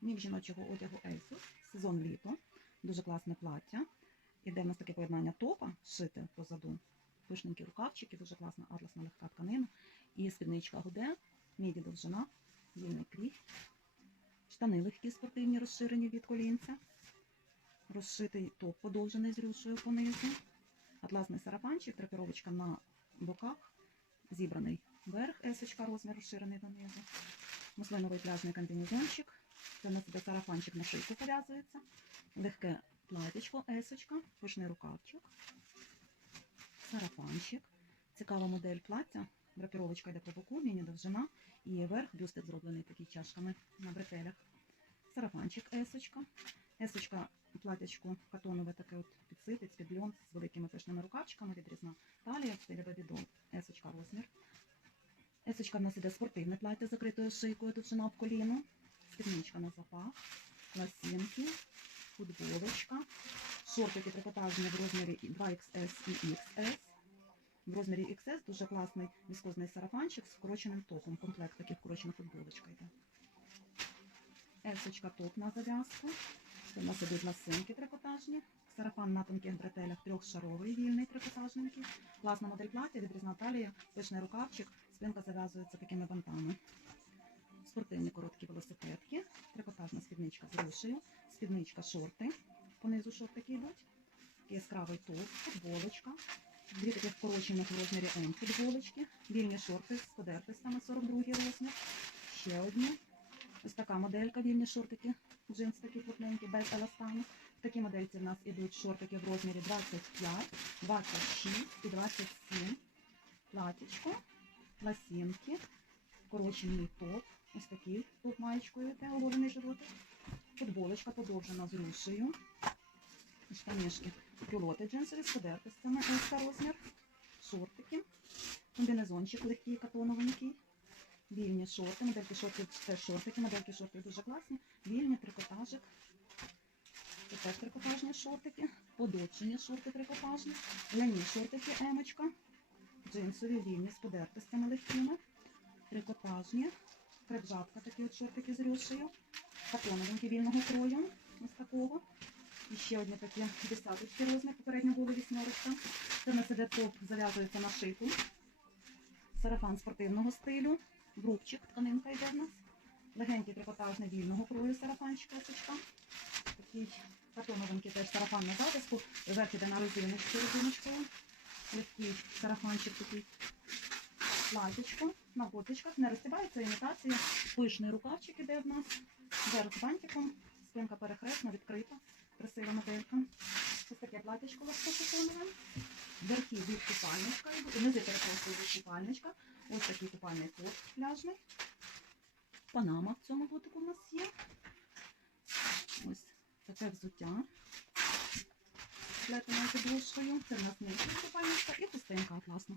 Мік жіночого одягу Ельсус, сезон літо, дуже класне плаття. Іде в нас таке поєднання топа, шите позаду, пишненькі рукавчики, дуже класна атласна легка тканина. І спідничка гуде, міді довжина, вільний крій. Штани легкі спортивні, розширені від колінця. Розшитий топ подовжений з рюшею понизу. Атласний сарафанчик, трапіровочка на боках, зібраний верх, есочка, розмір розширений донизу. Муслиновий пляжний комбінезончик. Це у нас іде сарафанчик на шийку пов'язується. Легке платічко, есочка, пишний рукавчик, сарафанчик. Цікава модель плаття. Драпіровочка йде по боку, міні довжина і верх бюстик зроблений такий чашками на бретелях. Сарафанчик есочка. Есочка платячко катонове таке от підсипець, під льон з великими пишними рукавчиками, відрізна талія, в стилі бебідол. Есочка розмір. Есочка в нас іде спортивне плаття закритою шийкою, довжина в коліно. Спідничка на запах, ласінки, футболочка, шортики трикотажні в розмірі 2XS і XS. В розмірі XS дуже класний віскозний сарафанчик з вкороченим топом. Комплект таких вкорочена футболочка йде. Есочка топ на зав'язку. Це у нас ідуть ласинки трикотажні. Сарафан на тонких бретелях трьохшаровий, вільний трикотажненький. Класна модель плаття, відрізна талія, пишний рукавчик, спинка зав'язується такими бантами. Спортивні короткі велосипедки, трикотажна спідничка з рушею, спідничка шорти. Понизу шортики йдуть. Яскравий топ, футболочка. Дві таких вкорочених в розмірі М футболочки, вільні шорти з подертостями 42 розмір. Ще одні. Ось така моделька, вільні шортики, джинс такі плотненькі, без еластану. В такій модельці в нас ідуть шортики в розмірі 25, 26 і 27. Платічко, ласінки, вкорочений топ. Ось такий топ маєчкою йде, оголений животик. Футболочка подовжена з рушею. Штанішки, пілоти джинсові ось це розмір. Шортики, комбінезончик легкий, катоновенький. Вільні шорти, модельки шортів теж шортики, модельки шортів дуже класні. Вільні трикотажик. Це теж трикотажні шортики, подовжені шорти трикотажні, ляні шортики емочка, джинсові вільні з подертостями легкими, трикотажні, креджатка такі от шортики з рюшею, катоновенькі вільного крою, ось такого. І ще одні такі десяточки розмір, попередньо були вісьмерочка. Це в нас іде топ, зав'язується на шийку. Сарафан спортивного стилю, брубчик, тканинка йде в нас. Легенький трикотажний вільного крою сарафанчик косочка. Такий катоновенький теж сарафан на затиску. Верх іде на резиночку, резиночкою. Легкий сарафанчик такий. Платічко на боточках, не розтібається імітація. Пишний рукавчик іде в нас. Верх з бантиком, спинка перехресна, відкрита. Красива моделька. Ось таке платічко легкокупонове. Верхи від купальничка, низи перепрошую від купальничка. Ось такий купальний кот пляжний. Панама в цьому ботику у нас є. Ось таке взуття. Плетене підложкою. Це в нас нижня купальничка і пустинка атласна.